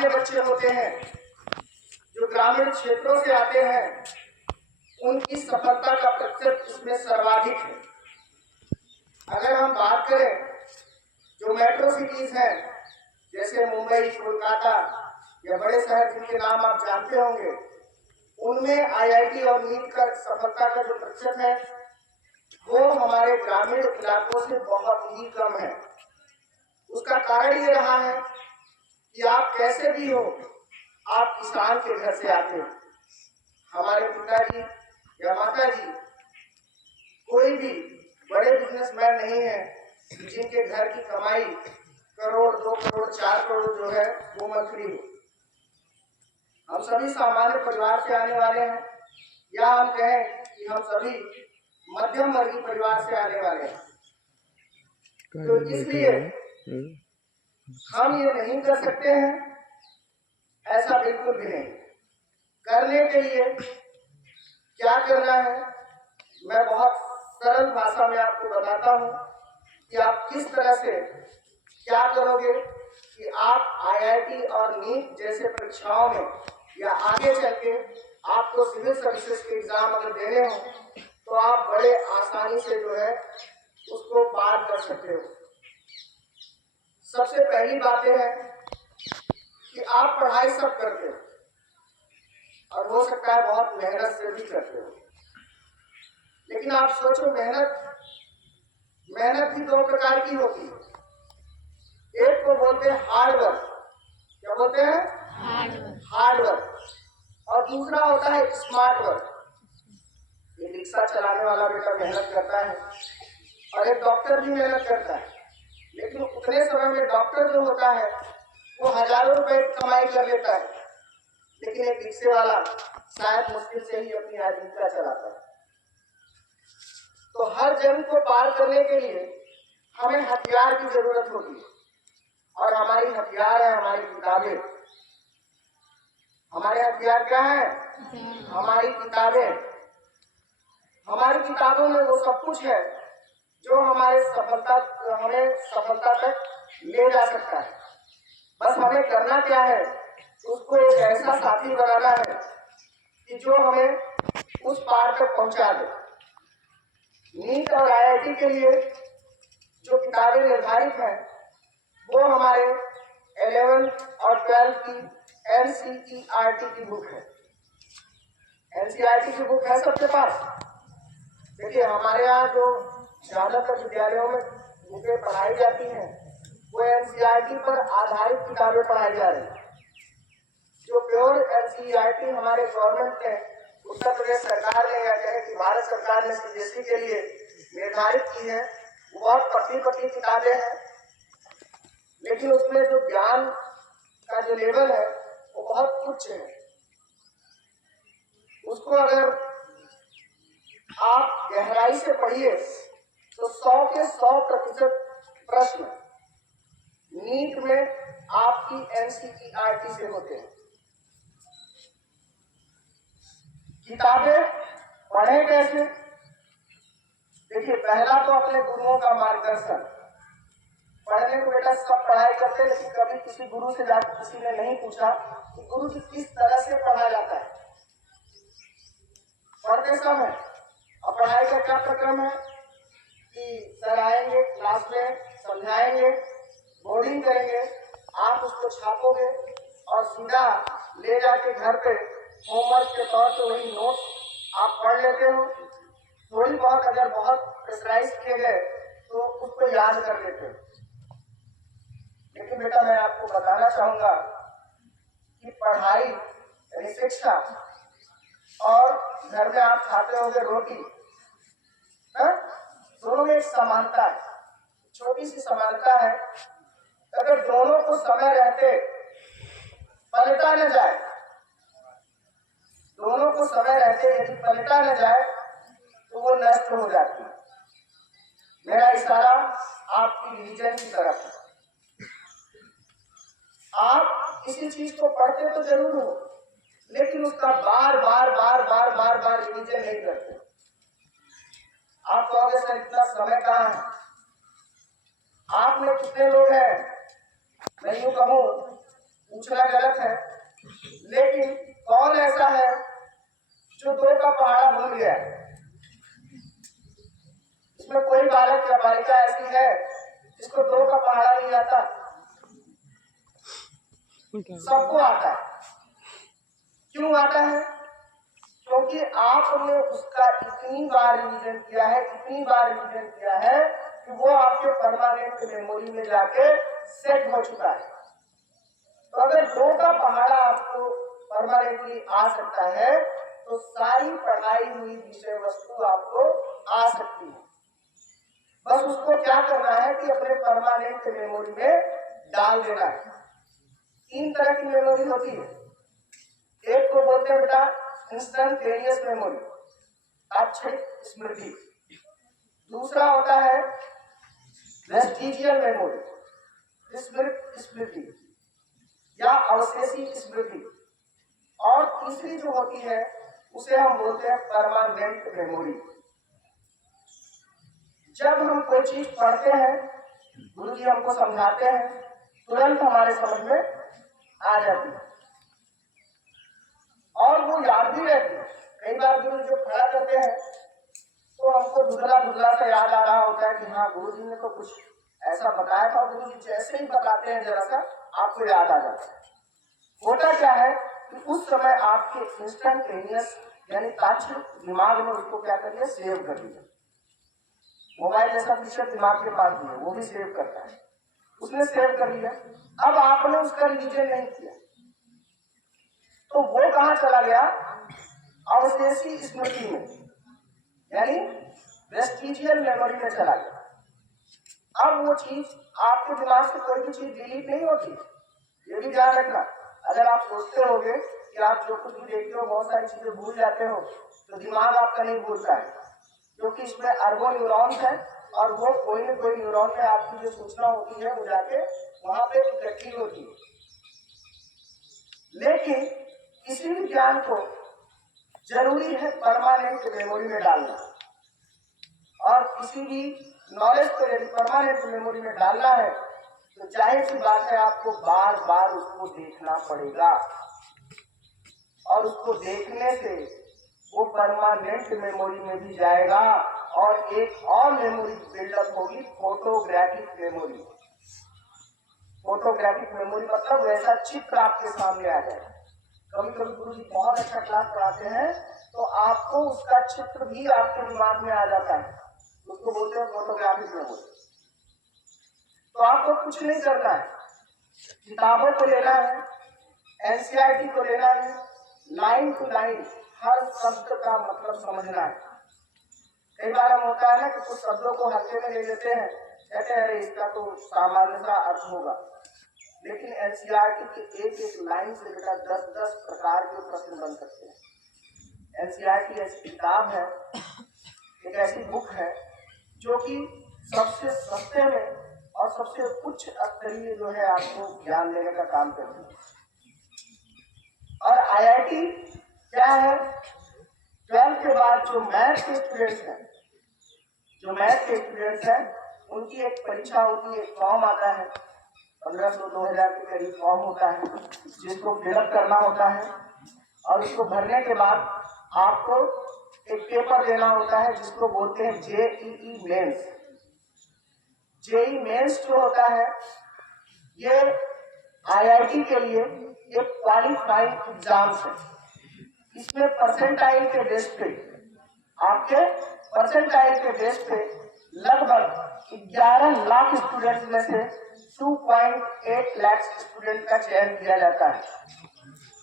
सामान्य बच्चे होते हैं जो ग्रामीण क्षेत्रों से आते हैं, उनकी सफलता का प्रतिशत इसमें सर्वाधिक है। अगर हम बात करें जो मेट्रो सिटीज हैं, जैसे मुंबई, कोलकाता या बड़े शहर जिनके नाम आप जानते होंगे, उनमें आईआईटी और नीट का सफलता का जो प्रतिशत है वो हमारे ग्रामीण इलाकों से बहुत ही कम है। उसका कारण ये रहा है कि आप कैसे भी हो, आप किसान के घर से आते हो। हमारे पिताजी या माताजी कोई भी बड़े बिजनेसमैन नहीं है जिनके घर की कमाई करोड़, 2 करोड़, 4 करोड़ जो है वो मंथली हो। हम सभी सामान्य परिवार से आने वाले हैं, या हम कहें कि हम सभी मध्यम वर्गीय परिवार से आने वाले हैं। तो इसलिए हम ये नहीं कर सकते हैं, ऐसा बिल्कुल भी नहीं। करने के लिए क्या करना है, मैं बहुत सरल भाषा में आपको बताता हूं कि आप किस तरह से क्या करोगे कि आप आईआईटी और नीट जैसे परीक्षाओं में या आगे चल के आपको सिविल सर्विसेज के एग्जाम अगर देने हो तो आप बड़े आसानी से जो है उसको पार कर सकते हो। सबसे पहली बात यह है कि आप पढ़ाई सब करते हो और हो सकता है बहुत मेहनत से भी करते हो, लेकिन आप सोचो मेहनत भी 2 प्रकार की होती है। एक को बोलते हैं हार्ड वर्क, क्या बोलते हैं? Hard work. और दूसरा होता है स्मार्ट वर्क। ये रिक्शा चलाने वाला बेटा मेहनत करता है और एक डॉक्टर भी मेहनत करता है, लेकिन उतने समय में डॉक्टर जो होता है वो हजारों रुपए कमाई कर लेता है, लेकिन एक रिक्शे वाला शायद मुश्किल से ही अपनी आजीविका चलाता है। तो हर जंग को पार करने के लिए हमें हथियार की जरूरत होती है, और हमारी हथियार है हमारी किताबें। हमारे हथियार क्या है? हमारी किताबें। हमारी किताबों में वो सब कुछ है जो हमें सफलता तक ले जा सकता है। बस हमें करना क्या है, उसको एक ऐसा साथी बनाना है कि जो हमें उस पार तक पहुंचा दे। नीट और आईआईटी के लिए जो किताबें निर्धारित हैं वो हमारे 11th और 12th की एनसीईआरटी की बुक है। एनसीईआरटी की बुक है सबके पास? देखिए, हमारे यहाँ जो ज्यादातर विद्यालयों में बुकें पढ़ाई जाती हैं वो एनसीईआरटी पर आधारित किताबें पढ़ाई जा रही हैं। जो प्योर एनसीईआरटी हमारे गवर्नमेंट ने, उत्तर प्रदेश सरकार ने या कहे कि भारत सरकार ने सीबीएसई के लिए निर्धारित की है, वो बहुत पतली किताबें हैं, लेकिन उसमें जो ज्ञान का जो लेवल है वो बहुत उच्च है। उसको अगर आप गहराई से पढ़िए तो 100 के 100% प्रश्न नीट में आपकी एनसीईआरटी से होते हैं। किताबें पढ़ें कैसे? देखिए, पहला तो अपने गुरुओं का मार्गदर्शन। पढ़ने को बेटा सब पढ़ाई करते हैं, लेकिन कभी किसी गुरु से जाकर किसी ने नहीं पूछा कि गुरु जी किस तरह से पढ़ाया जाता है। पढ़ते समय और पढ़ाई का क्या प्रक्रम है कि सर आएंगे, क्लास में समझाएंगे, बोर्डिंग करेंगे, आप उसको छापोगे और सीधा ले जाके घर पे होमवर्क के तौर पे वही नोट आप पढ़ लेते हो। थोड़ी बहुत अगर बहुत प्रेशराइज किए गए तो उसको याद कर लेते हो। लेकिन बेटा मैं आपको बताना चाहूंगा कि पढ़ाई यानी शिक्षा और घर में आप खाते होंगे रोटी, दोनों में एक समानता है, छोटी सी समानता है। अगर दोनों को समय रहते पलटा न जाए, दोनों को समय रहते यदि पलटा न जाए तो वो नष्ट हो जाती है। मेरा इशारा आपकी रिलीजन की तरफ है। आप किसी चीज को पढ़ते तो जरूर हो, लेकिन उसका बार बार रिवीजन नहीं करते। आप कहोगे सर इतना समय कहाँ है? आप में कितने लोग हैं, मैं यूं कहूं पूछना गलत है, लेकिन कौन ऐसा है जो 2 का पहाड़ा भूल गया? इसमें कोई बालक या बालिका ऐसी है जिसको 2 का पहाड़ा नहीं आता? सबको आता है। क्यों आता है? क्योंकि आपने उसका इतनी बार रिवीजन किया है, इतनी बार रिवीजन किया है कि वो आपके परमानेंट मेमोरी में जाके सेट हो चुका है। तो अगर 2 का पहाड़ा आपको परमानेंटली आ सकता है तो सारी पढ़ाई हुई विषय वस्तु आपको आ सकती है। बस उसको क्या करना है कि अपने परमानेंट मेमोरी में डाल देना है। 3 तरह की मेमोरी होती है। एक को बोलते हैं बेटा इंस्टेंटेनियस मेमोरी, तात्क्षणिक स्मृति। दूसरा होता है वेस्टिजियल मेमोरी, स्मृति या अवशेषी स्मृति। और तीसरी जो होती है उसे हम बोलते हैं परमानेंट मेमोरी। जब हम कोई चीज पढ़ते हैं, गुरु जी हमको समझाते हैं, तुरंत हमारे समझ में आ जाती है और वो याद भी रहती है। कई बार गुरु जो खड़ा करते हैं तो हमको धुंधला धुंधला सा याद आ रहा होता है कि हाँ गुरु जी ने तो कुछ ऐसा बताया था। गुरु जी जैसे ही बताते हैं जरा सा आपको याद आ जाता है। होता क्या है कि उस समय आपके इंस्टेंटेनियस यानी तात्क्षणिक दिमाग में उसको क्या कर लिया, सेव कर लिया। मोबाइल जैसा फीचर दिमाग के पास भी है, वो भी सेव करता है, उसने सेव कर लिया। अब आपने उसका रिवीजन नहीं किया तो वो कहां चला गया, अवशेषी स्मृति में यानी वेस्टिजियल मेमोरी में चला गया। अब वो चीज आपके दिमाग से कोई भी चीज डिलीट नहीं होती, ये भी ध्यान रखना। अगर आप सोचते होगे कि आप जो कुछ भी देखते हो बहुत सारी चीजें भूल जाते हो, तो दिमाग आपका नहीं भूलता है, क्योंकि इसमें अरबों न्यूरॉन्स है और वो कोई न कोई न्यूरॉन में आपकी जो सूचना होती है वो जाके वहां पे इकट्ठी होती है। लेकिन किसी भी ज्ञान को जरूरी है परमानेंट मेमोरी में डालना, और किसी भी नॉलेज को यदि परमानेंट मेमोरी में डालना है तो जाहिर सी बात है आपको बार बार उसको देखना पड़ेगा, और उसको देखने से वो परमानेंट मेमोरी में भी जाएगा और एक और मेमोरी बिल्डअप होगी, फोटोग्राफिक मेमोरी। फोटोग्राफिक मेमोरी मतलब वैसा चित्र आपके सामने आ जाए। कभी कभी गुरु जी बहुत अच्छा क्लास पढ़ाते हैं तो आपको उसका चित्र भी आपके दिमाग में आ जाता है, उसको बोलते हैं फोटोग्राफिक मेमोरी। तो आपको कुछ नहीं करना है, किताबों को लेना है, एनसीईआरटी को लेना है, लाइन टू लाइन हर शब्द का मतलब समझना है। कई बार हम होता है ना कि कुछ शब्दों को हल्के में ले लेते हैं, कहते हैं अरे इसका तो सामान्य सा अर्थ होगा, लेकिन एनसीईआरटी के एक एक लाइन से बेटा 10-10 प्रकार के प्रश्न बन सकते हैं। एनसीईआरटी ऐसी किताब है, एक ऐसी बुक है जो कि सबसे सस्ते में और सबसे उच्च स्तरीय जो है आपको ज्ञान देने का काम करती है। और आईआईटी क्या है, 12th के बाद जो मैथ के स्टूडेंट्स हैं, उनकी एक परीक्षा होती है, एक फॉर्म आता है, 1500-2000 के करीब फॉर्म होता है, जिसको फिलअप करना होता है, और उसको भरने के बाद आपको एक पेपर देना होता है जिसको बोलते हैं जेईई मेंस। जेईई मेंस जो होता है ये आईआईटी के लिए एक क्वालिफाइंग एग्जाम है। इसमें परसेंटाइल के बेस पे, आपके परसेंटाइल के बेस पे लगभग 11 लाख स्टूडेंट्स में से 2.8 लाख स्टूडेंट का चयन किया जाता है।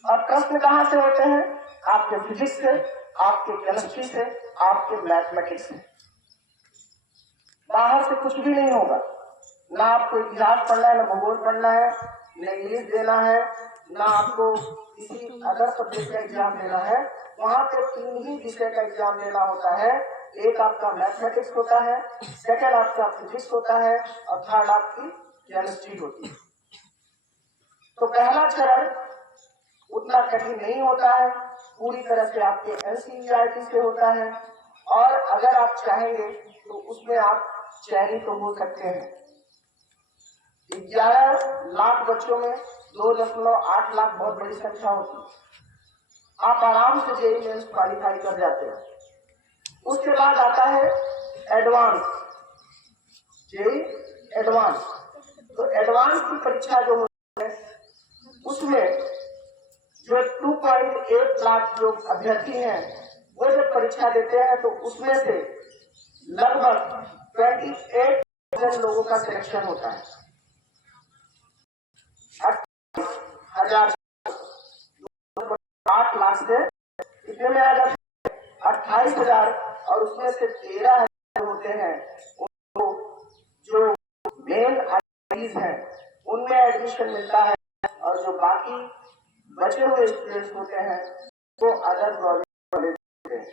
और प्रश्न कहाँ से होते हैं, आपके फिजिक्स से, आपके केमिस्ट्री से, आपके मैथमेटिक्स से। बाहर से कुछ भी नहीं होगा, ना आपको इतिहास पढ़ना है, ना भूगोल पढ़ना है, ना इंग्लिश देना है, ना आपको किसी अदर सब्जेक्ट का एग्जाम देना है। वहां पे 3 ही विषय का एग्जाम देना होता है। एक आपका मैथमेटिक्स होता है, सेकंड आपका फिजिक्स होता है, और थर्ड आपकी केमिस्ट्री होती है। तो पहला चरण उतना कठिन नहीं होता है, पूरी तरह से आपके एनसीईआरटी से होता है, और अगर आप चाहेंगे तो उसमें आप चयनित तो हो सकते हैं। 11 लाख बच्चों में 2.8 लाख बहुत बड़ी संख्या होती है। आप आराम से जेईई मेंस क्वालिफाई कर जाते हैं। उसके बाद आता है एडवांस, जेईई एडवांस। तो एडवांस की परीक्षा जो होती है उसमें जो 2.8 लाख जो अभ्यर्थी हैं वो जब परीक्षा देते हैं तो उसमें से लगभग 28,000 लोगों का सिलेक्शन होता है। 28,000 8 लाख से कितने में आ जाते हैं 28,000, और उसमें से 13,000 होते हैं उनको जो मेन आईआईटीज हैं उनमें एडमिशन मिलता है, और जो बाकी बचे हुए स्टूडेंट्स होते हैं वो अदर गवर्नमेंट कॉलेज होते हैं।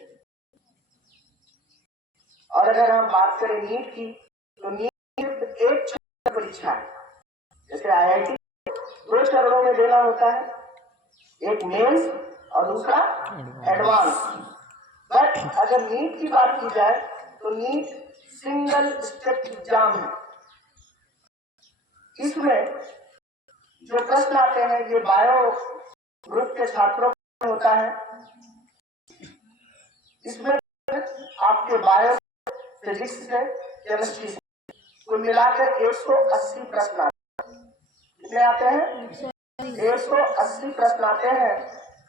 और अगर हम बात करें नीट की, तो नीट एक चरण परीक्षा है। जैसे आईआईटी 2 चरणों में देना होता है, एक मेंस और दूसरा एडवांस। बट अगर नीट की बात की जाए तो नीट सिंगल स्टेप एग्जाम है। इसमें जो प्रश्न आते हैं ये बायो ग्रुप के छात्रों को होता है। इसमें आपके बायो, फिजिक्स से, केमिस्ट्री से कुल मिलाकर 180 प्रश्न आते हैं। कितने आते हैं? 180 प्रश्न आते हैं,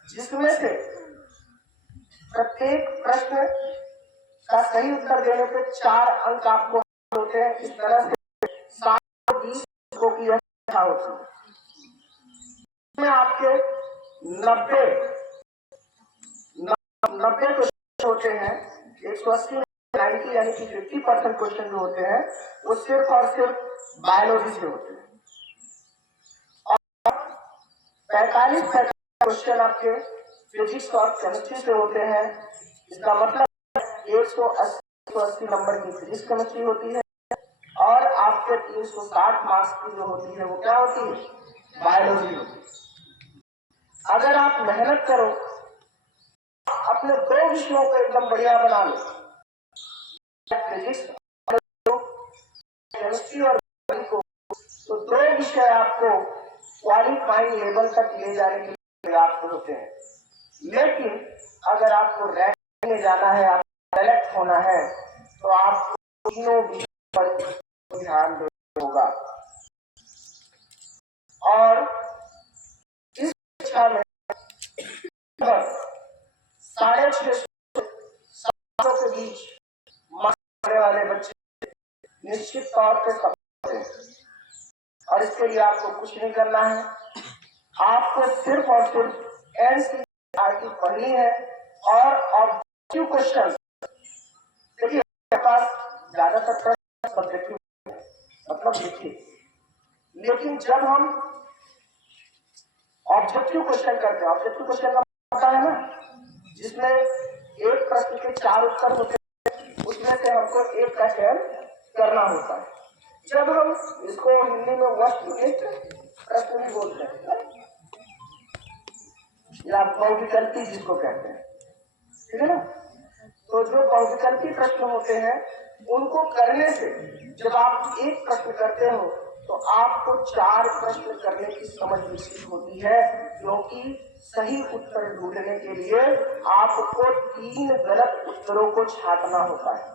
जिसमें से प्रत्येक प्रश्न का सही उत्तर देने पे 4 अंक आपको होते हैं। इस तरह से 720 अंकों की संख्या होती है। इसमें आपके 90 क्वेश्चन होते हैं। 180 90 यानी कि 50% क्वेश्चन जो होते हैं वो सिर्फ और सिर्फ बायोलॉजी से होते हैं, और 45 क्वेश्चन आपके फिजिक्स और केमिस्ट्री से होते हैं। इसका मतलब 180 नंबर की फिजिक्स केमिस्ट्री होती है, और आपके 360 मार्क्स की जो होती है वो क्या होती है? बायोलॉजी होती है। अगर आप मेहनत करो, अपने 2 विषयों को एकदम बढ़िया बना लो, फिजिक्स केमिस्ट्री और बायोलॉजी को, तो 2 विषय आपको क्वालिफाइंग लेवल तक ले जाने के लिए पर्याप्त होते हैं। लेकिन अगर आपको रैंक में जाना है, आपको सेलेक्ट होना है, तो आपको तीनों विषय पर ध्यान देना होगा। और इस कक्षा में 650 के बीच मार्क्स वाले बच्चे निश्चित तौर पे सफल हैं। और इसके लिए आपको कुछ नहीं करना है, आपको सिर्फ और सिर्फ एनसीईआरटी पढ़नी है और ऑब्जेक्टिव क्वेश्चन। देखिए आपके पास ज्यादातर प्रश्न सब्जेक्टिव मतलब लिखिए, लेकिन जब हम ऑब्जेक्टिव क्वेश्चन करते हैं, ऑब्जेक्टिव क्वेश्चन का होता है ना जिसमें एक प्रश्न के 4 उत्तर होते हैं, उसमें से हमको एक का चयन करना होता है। जब हम इसको हिंदी में वर्स्ट प्रश्न भी बोलते हैं या बहुविकल्पी जिसको कहते हैं, ठीक है ना। तो जो बहुविकल्पी प्रश्न होते हैं उनको करने से जब आप एक प्रश्न करते हो तो आपको 4 प्रश्न करने की समझ विकसित होती है, क्योंकि सही उत्तर ढूंढने के लिए आपको 3 गलत उत्तरों को छांटना होता है।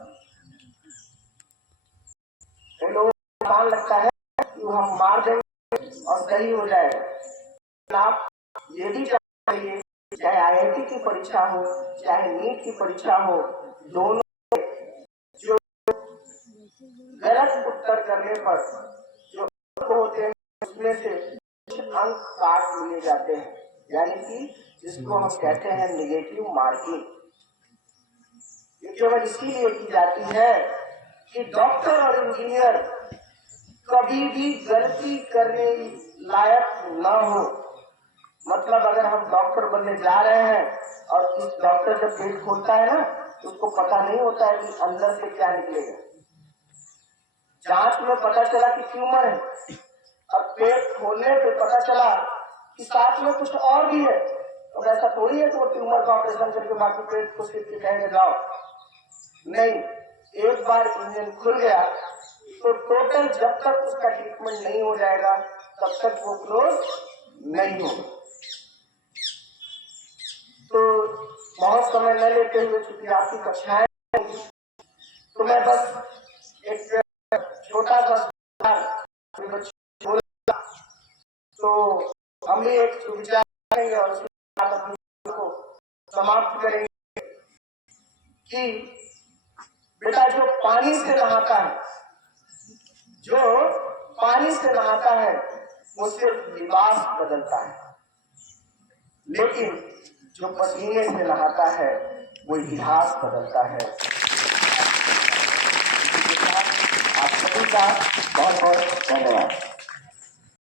तो लोगों को मान लगता है कि हम मार देंगे और सही हो जाएगा। आप ये भी चाहिए, चाहे आईआईटी की परीक्षा हो चाहे नीट की परीक्षा हो, दोनों जो गलत उत्तर करने पर जो अंक होते हैं उसमें से कुछ अंक काट लिए जाते हैं, यानी कि जिसको हम कहते हैं नेगेटिव मार्किंग। ये केवल इसीलिए की जाती है कि डॉक्टर और इंजीनियर कभी भी गलती करने लायक ना हो। मतलब अगर हम डॉक्टर बनने जा रहे हैं और इस डॉक्टर जब पेट खोलता है ना तो उसको पता नहीं होता है कि अंदर से क्या निकलेगा। जांच में पता चला कि ट्यूमर है, और पेट खोलने पे पता चला कि साथ में कुछ और भी है, तो ऐसा थोड़ी है कि वो ट्यूमर का ऑपरेशन करके बाकी पेट को सिर्फ कहेंगे जाओ। नहीं, एक बार इंजन खुल गया तो टोटल जब तक उसका ट्रीटमेंट नहीं हो जाएगा तब तक वो क्लोज नहीं होगा। तो बहुत समय न लेते हुए, चूंकि आपकी कक्षाएं, तो मैं बस एक छोटा सा बोला, तो हम भी एक विचार करेंगे और उसके बाद अपनी को समाप्त करेंगे कि बेटा जो पानी से नहाता है, जो पानी से नहाता है वो सिर्फ लिबास बदलता है, लेकिन जो पसीने से नहाता है वो इतिहास बदलता है। आप सभी का बहुत बहुत धन्यवाद।